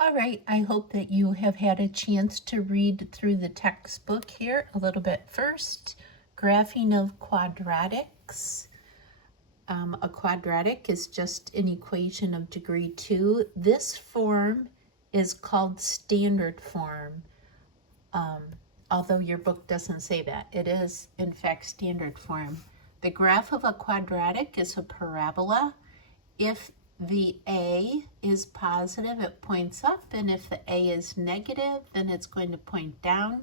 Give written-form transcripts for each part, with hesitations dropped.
All right, I hope that you have had a chance to read through the textbook here a little bit first. Graphing of quadratics. A quadratic is just an equation of degree 2. This form is called standard form, although your book doesn't say that. It is, in fact, standard form. The graph of a quadratic is a parabola. If the A is positive, it points up, and if the A is negative, then it's going to point down.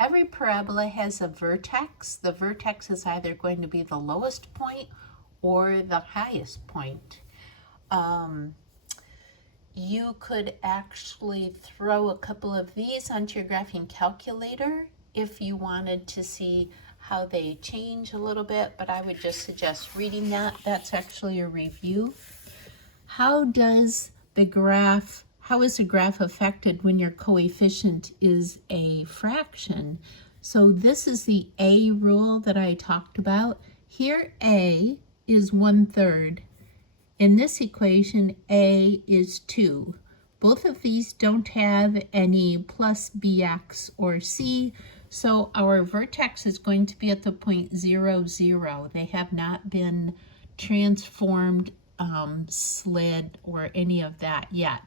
Every parabola has a vertex. The vertex is either going to be the lowest point or the highest point. You could actually throw a couple of these onto your graphing calculator if you wanted to see how they change a little bit, but I would just suggest reading that. That's actually a review. How is a graph affected when your coefficient is a fraction? So this is the A rule that I talked about. Here A is 1/3. In this equation, A is 2. Both of these don't have any plus bx or c, so our vertex is going to be at the point 0, 0. They have not been transformed, slid, or any of that yet.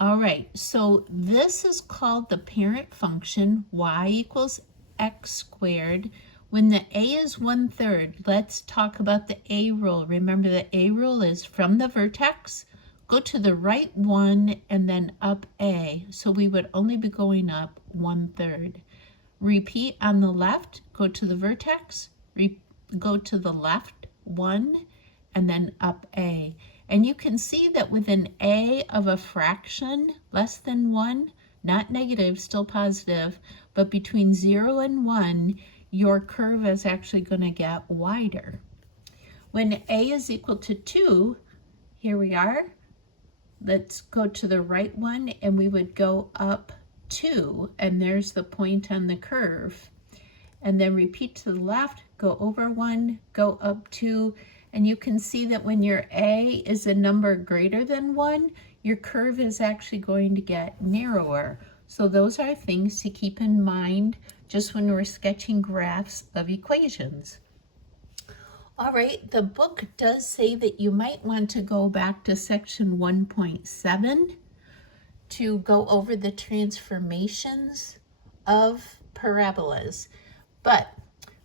All right, so this is called the parent function, y equals x squared. When the a is 1/3, let's talk about the a rule. Remember, the a rule is from the vertex, go to the right one, and then up a. So we would only be going up 1/3. Repeat on the left, go to the vertex, go to the left one, and then up a. And you can see that with an a of a fraction, less than 1, not negative, still positive, but between 0 and 1, your curve is actually going to get wider. When a is equal to 2, here we are. Let's go to the right one, and we would go up 2, and there's the point on the curve. And then repeat to the left, go over 1, go up 2, and you can see that when your a is a number greater than 1, your curve is actually going to get narrower. So those are things to keep in mind just when we're sketching graphs of equations. All right, the book does say that you might want to go back to section 1.7 to go over the transformations of parabolas. But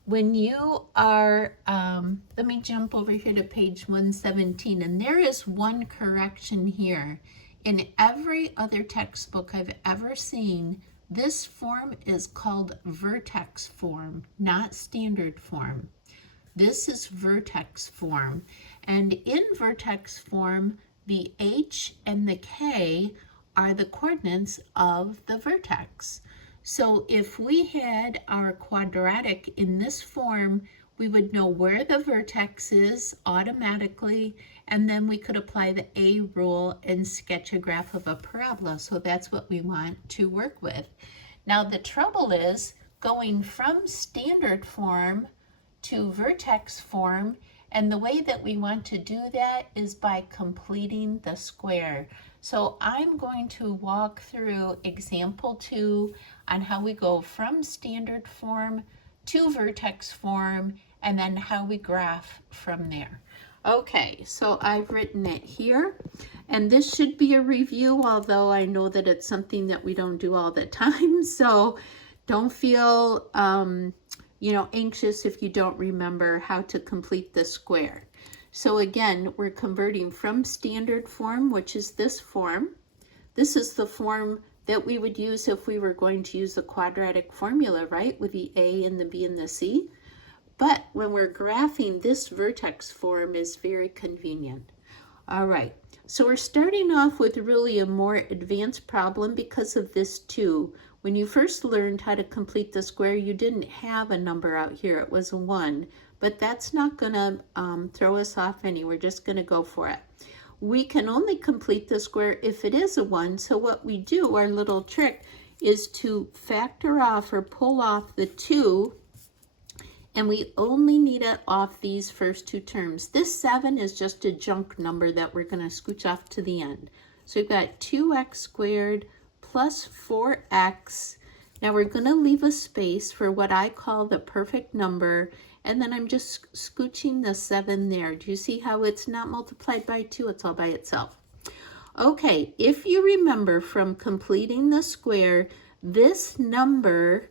when you are, let me jump over here to page 117, and there is one correction here. In every other textbook I've ever seen, this form is called vertex form, not standard form. This is vertex form, and in vertex form, the h and the k are the coordinates of the vertex. So if we had our quadratic in this form, we would know where the vertex is automatically, and then we could apply the a rule and sketch a graph of a parabola. So that's what we want to work with. Now the trouble is going from standard form to vertex form, and the way that we want to do that is by completing the square. So I'm going to walk through example 2 on how we go from standard form to vertex form, and then how we graph from there. Okay, so I've written it here, and this should be a review, although I know that it's something that we don't do all the time, so don't feel anxious if you don't remember how to complete the square. So again, we're converting from standard form, which is this form. This is the form that we would use if we were going to use the quadratic formula, right? With the a and the b and the c. But when we're graphing, this vertex form is very convenient. All right, so we're starting off with really a more advanced problem because of this 2. When you first learned how to complete the square, you didn't have a number out here. It was a 1, but that's not going to throw us off any. We're just going to go for it. We can only complete the square if it is a 1, so what we do, our little trick, is to factor off or pull off the 2, and we only need it off these first 2 terms. This 7 is just a junk number that we're going to scooch off to the end. So we've got 2x squared plus 4x. Now we're going to leave a space for what I call the perfect number, and then I'm just scooching the 7 there. Do you see how it's not multiplied by 2? It's all by itself. Okay, if you remember from completing the square, this number,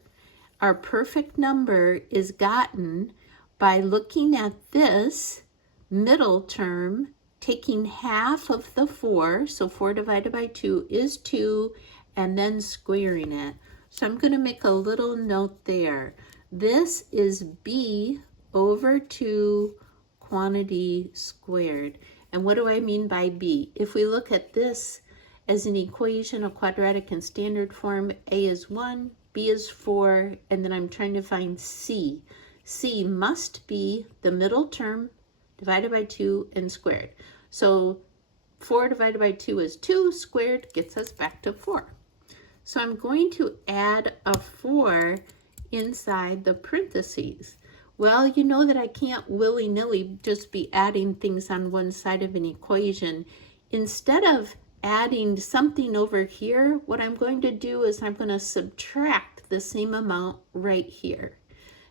our perfect number, is gotten by looking at this middle term, taking half of the 4, so 4 divided by 2 is 2, and then squaring it. So I'm going to make a little note there. This is b over 2 quantity squared. And what do I mean by b? If we look at this as an equation of quadratic and standard form, a is 1, b is 4, and then I'm trying to find c. C must be the middle term divided by 2 and squared. So 4 divided by 2 is 2, squared gets us back to 4. So I'm going to add a 4 inside the parentheses. Well, you know that I can't willy-nilly just be adding things on one side of an equation. Instead of adding something over here, what I'm going to do is I'm going to subtract the same amount right here.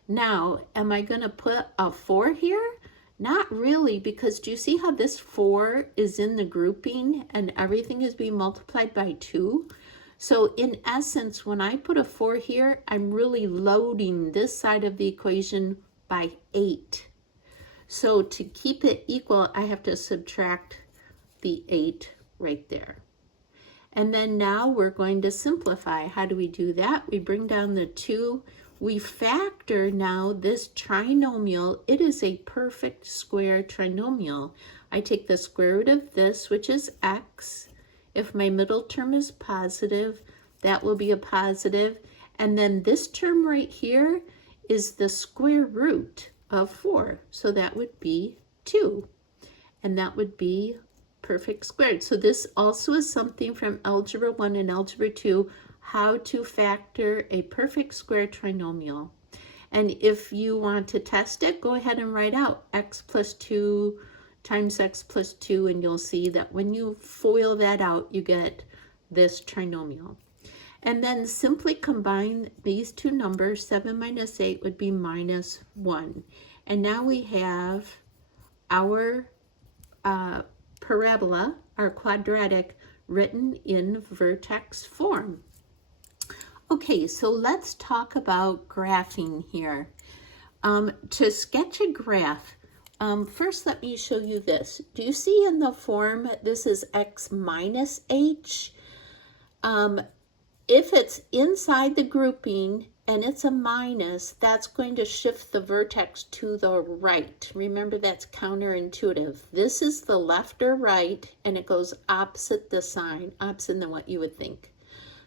Now, am I going to put a 4 here? Not really, because do you see how this 4 is in the grouping and everything is being multiplied by 2? So in essence, when I put a 4 here, I'm really loading this side of the equation by 8. So to keep it equal, I have to subtract the 8 right there. And then now we're going to simplify. How do we do that? We bring down the 2. We factor now this trinomial. It is a perfect square trinomial. I take the square root of this, which is x. If my middle term is positive, that will be a positive. And then this term right here is the square root of 4. So that would be 2. And that would be perfect squared. So this also is something from Algebra 1 and Algebra 2, how to factor a perfect square trinomial. And if you want to test it, go ahead and write out x plus 2 times x plus 2, and you'll see that when you FOIL that out, you get this trinomial. And then simply combine these two numbers. 7 minus 8 would be minus 1. And now we have our parabola, our quadratic, written in vertex form. Okay, so let's talk about graphing here. To sketch a graph, first let me show you this. Do you see in the form, this is x minus h? If it's inside the grouping and it's a minus, that's going to shift the vertex to the right. Remember, that's counterintuitive. This is the left or right, and it goes opposite the sign, opposite than what you would think.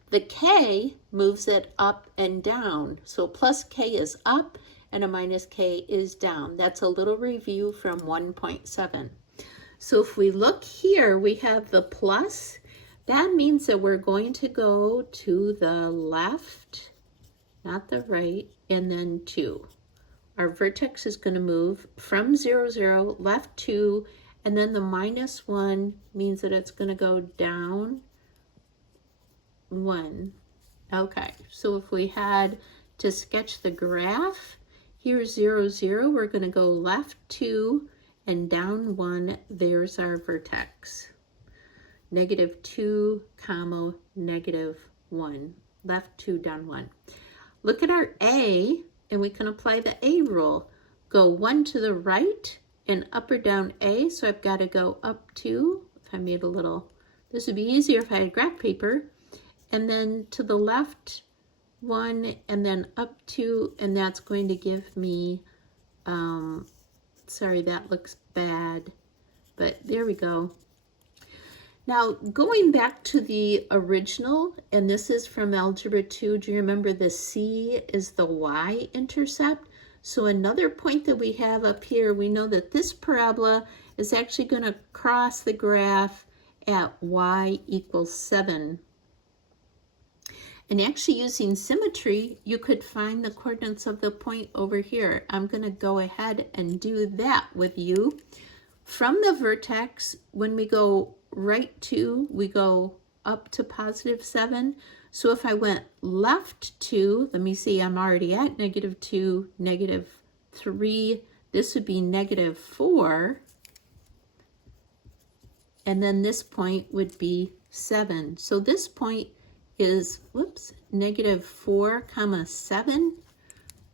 The k moves it up and down. So plus k is up and a minus k is down. That's a little review from 1.7. So if we look here, we have the plus. That means that we're going to go to the left, not the right, and then 2. Our vertex is going to move from 0, 0, left 2, and then the minus 1 means that it's going to go down 1. Okay, so if we had to sketch the graph, here's 0, 0, we're going to go left 2 and down 1. There's our vertex. Negative 2, comma, negative 1. Left 2, down 1. Look at our A, and we can apply the A rule. Go 1 to the right and up or down A, so I've got to go up 2. If I made a little, this would be easier if I had graph paper. And then to the left 1, and then up 2, and that's going to give me, sorry, that looks bad, but there we go. Now, going back to the original, and this is from Algebra 2, do you remember the C is the y-intercept? So another point that we have up here, we know that this parabola is actually going to cross the graph at y equals 7. And actually using symmetry, you could find the coordinates of the point over here. I'm going to go ahead and do that with you. From the vertex, when we go right 2, we go up to positive 7. So if I went left 2, let me see, I'm already at negative 2, negative 3. This would be negative 4. And then this point would be 7. So this point is, whoops, negative 4 comma 7.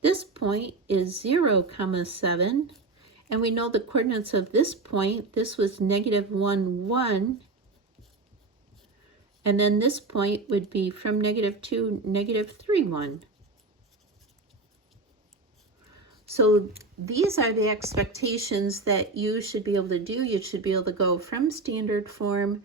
This point is 0 comma 7. And we know the coordinates of this point. This was negative 1, 1. And then this point would be from negative 2, negative 3, 1. So these are the expectations that you should be able to do. You should be able to go from standard form,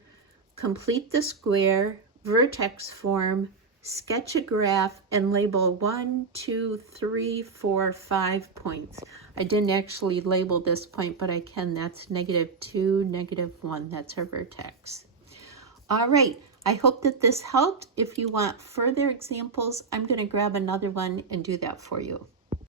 complete the square, vertex form, sketch a graph, and label 1, 2, 3, 4, 5 points. I didn't actually label this point, but I can. That's negative 2, negative 1. That's our vertex. All right. I hope that this helped. If you want further examples, I'm going to grab another one and do that for you.